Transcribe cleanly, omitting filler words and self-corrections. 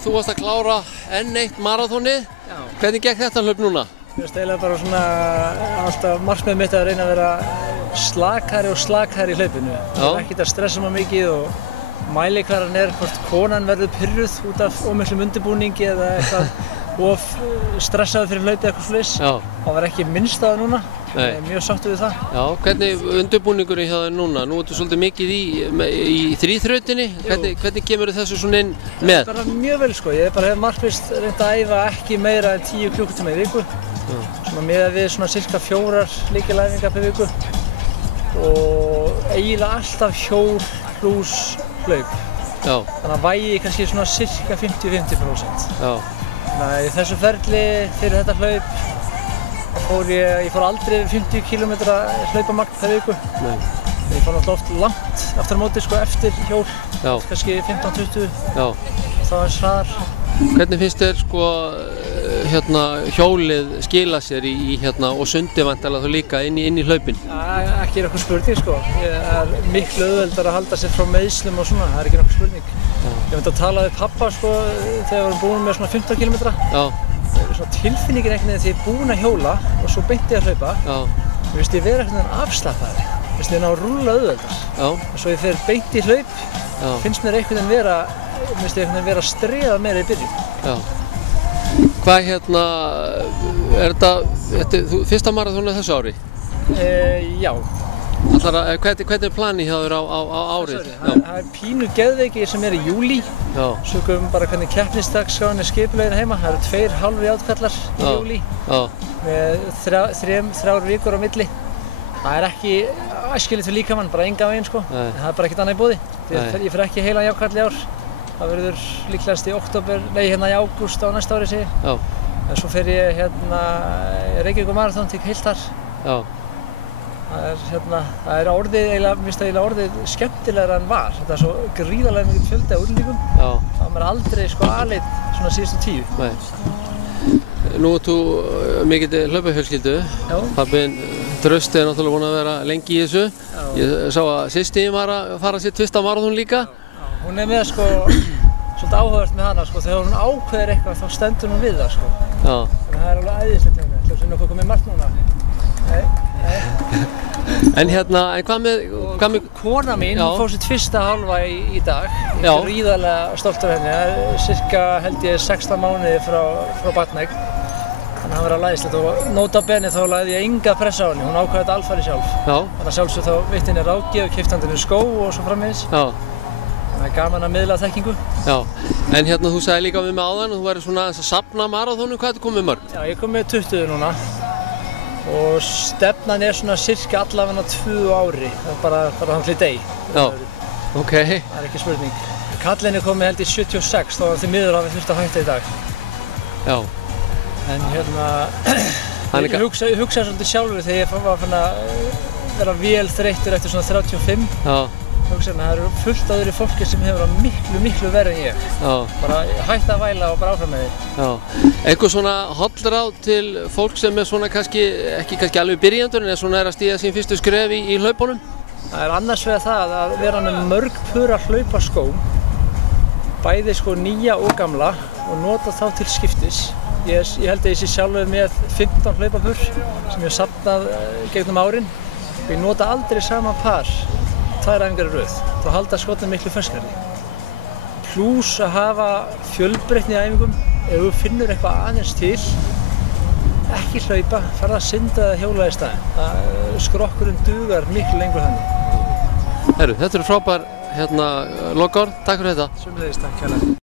Þú varst að klára enn eitt maraþonið. Hvernig gekk þetta hlaup núna? Mér finnst eiginlega bara svona alltaf markmið mitt að reyna að vera slakari og slakari í hlaupinu. Ekkert að stressa maður mikið og mælikvarðan hvort konan verður pirruð út af ómiklum undirbúningi eða eitthvað of stressaður fyrir hlaupið eitthvað svoleiðis. Það var ekki minnst á það núna. Ég er mjög sáttur við það. Já, hvernig undirbúningurinn hjá þér núna? Nú ertu svolítið mikið í þríþrautinni. Hvernig kemur þessu svona inn með? Bara mjög vel sko. Ég bara hef markvisst reynt að æfa ekki meira en 10 klukkutíma í viku. Svona miðað við svona cirka 4 lykilæfingar per viku. Og eiginlega alltaf hjól pluss hlaup. Þannig að vægi kannski svona cirka 50-50%. Þannig að í þessu ferli fyrir þetta hlaup ég fór aldrei 50 km hlaupamagn per viku. Ég fór náttúrulega oft langt aftur á móti sko, eftir hjól, kannski 15-20. Það var hraðar. Hvernig finnst þér sko, hjólið skila sér og sundið væntanlega þú líka inn í hlaupin? Ekki nokkuð spurning sko. Það er miklu auðveldara að halda sér frá meiðslum og svona, það er ekki nokkuð spurning. Ég myndi að tala við pappa sko, þegar við vorum búin með svona 15 km. Svona tilfinningin einhvern veginn þegar ég er búinn að hjóla og svo beint ég að hlaupa. Mér finnst ég vera einhvern veginn afslappaðri. Mér finnst ég ná að rúlla auðveldar. Og svo ég fer beint í hlaup, finnst mér einhvern veginn vera að streða meira í byrjun. Hvað er þetta fyrsta maraþonið þessu ári? Já. Hvernig er planið hjá þér á árið? Það er pínu geðveiki sem er í júlí. Sökum bara hvernig keppnisdagskráin er skipulögin heima. Það eru 2 hálfir áttkallar í júlí með 3 vikur á milli. Það er ekki æskilegt fyrir líkamann, bara engan veginn sko. En það er bara ekkert annað í boði. Ég fer ekki heilan jákall í ár. Það verður líklegast í ágúst á næsta ári segi ég. En svo fer ég Reykjavík maraþon tek heilt þar. Það er orðið skemmtilegra en var. Þetta er svo gríðarlega mikið fjöldi af útlendingum. Það var mér aldrei aleinn svona síðustu 10. Nú ert þú mikið hlaupafjölskyldu. Pabbinn Trausti er náttúrulega búinn að vera lengi í þessu. Ég sá að systir var að fara sitt fyrsta maraþon líka. Hún er með sko, svolítið áhugavert með hana sko, þegar hún ákveður eitthvað þá stendur hún við það sko. Þannig að það er alveg æðislegt hjá henni. Hljómsveit okkur komið margt núna. En hvað með kona mín, hún fór sitt fyrsta hálfa í dag. Ég er gríðarlega stoltur af henni. Það er cirka held ég 16 mánuði frá barneign. Þannig að það var æðislegt og nota bene þá lagði ég enga pressa á henni. Hún ákveði þetta alfarið sjálf. Þannig að sjálfsög þá veitti henni ráðgjöf og keypti henni skó og svo framvegis. Það er gaman að miðla þekkingu. En þú sagði líka við mig áðan að þú væri svona að safna maraþonum. Hvað ertu komið mörg? Já, ég kom með 20 núna. Og stefnan er svona cirka allavega 2 ári. Það er bara hann til deg. Ok. Það er ekki spurning. Kallinn er komið held í 76, þá var því miður að við þurftum að hætta í dag. En ég hugsaði svolítið sjálfur þegar ég var fann að vera vel þreyttur eftir svona 35. Það eru fullt af öðru fólki sem hefur það miklu verri en ég. Bara hætta að væla og bara áfram með því. Eitthvað svona hollráð til fólk sem er svona ekki alveg byrjendur en er að stíga sín fyrstu skref í hlaupunum? Það er annars vegar það að vera með mörg pör að hlaupaskó, bæði sko nýja og gamla og nota þá til skiptis. Ég held að ég sé sjálfur með 15 hlaupapör sem ég hef safnað gegnum árin og ég nota aldrei sama par 2 æfingar í röð, þá halda skotin miklu ferskari. Plús að hafa fjölbreytni í æfingum, ef þú finnur eitthvað aðeins til, ekki hlaupa, farðu að synda eða hjóla í staðinn. Skrokkurinn dugar miklu lengur þannig. Þetta eru frábær lokaorð, takk fyrir þetta. Sömuleiðis, takk kærlega.